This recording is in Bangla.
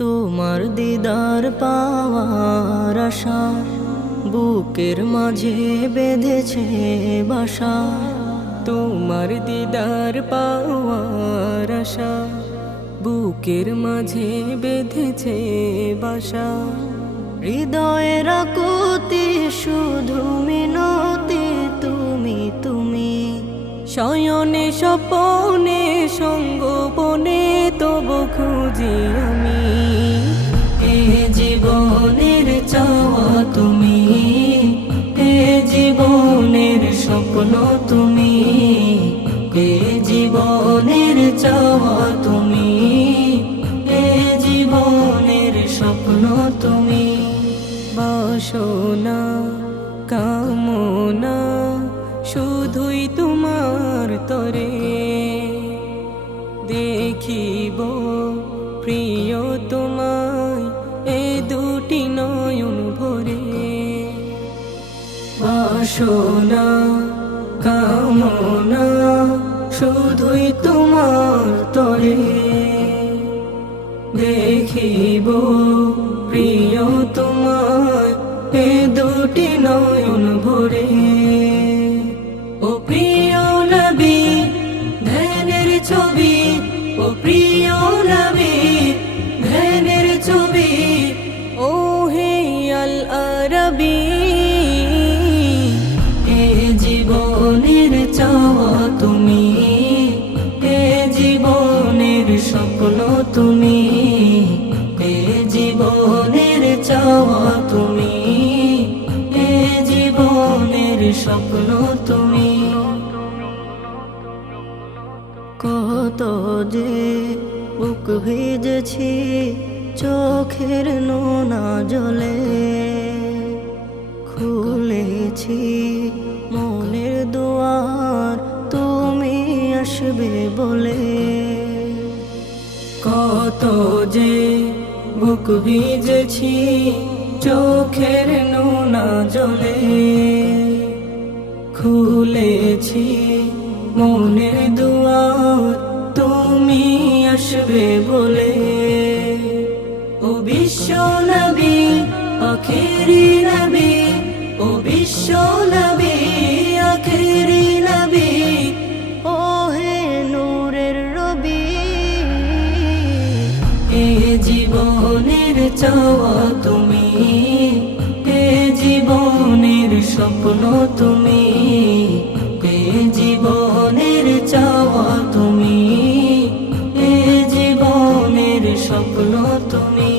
তোমার দিদার পাওয়ার আশা বুকের মাঝে বেঁধেছে বাসা। তোমার দিদার পাওয়ার আশা বুকের মাঝে বেঁধেছে বাসা। হৃদয়ের আকুতি শুধু মিনতি তুমি তুমি, শয়নে স্বপনে সঙ্গোপনে তবু খুঁজি আমি। এ জীবনের চাওয়া তুমি, এ জীবনের স্বপ্ন তুমি, এ জীবনের চাওয়া তুমি, এ জীবনের স্বপ্ন তুমি। বাসনা কামনা শুধুই তোমার তরে, দেখিব প্রিয় তোমায় এ দুটি নয়ন ভরে। বাসনা কামনা শুধুই তোমার তরে, দেখিব প্রিয় তোমায় এ দুটি নয়ন ভরে। ও প্রিয় নবী ধ্যানের ছবি, ও প্রিয় নবী ধ্যানের ছবি, ও হে আল আরবি। এ জীবনের চাওয়া তুমি, এ জীবনের স্বপ্ন তুমি, এ জীবনের চাওয়া তুমি, এ জীবনের স্বপ্ন তুমি। কত যে বুক ভিজেছি চোখের নোনা জলে, খুলেছি মনের দুয়ার তুমি আসবে বলে। কত যে বুক ভিজেছি চোখের নোনা জলে, খুলেছি মনের দুয়ার তুমি আসবে বলে। ও বিশ্ব নবী আখেরি নবী, ও বিশ্ব নবী আখেরি নবী, ও হে নূরের রবি। এ জীবনের চাওয়া তুমি, এ জীবনের স্বপ্ন তুমি, এ জীবনের চাওয়া তুমি, এ জীবনের স্বপ্ন তুমি।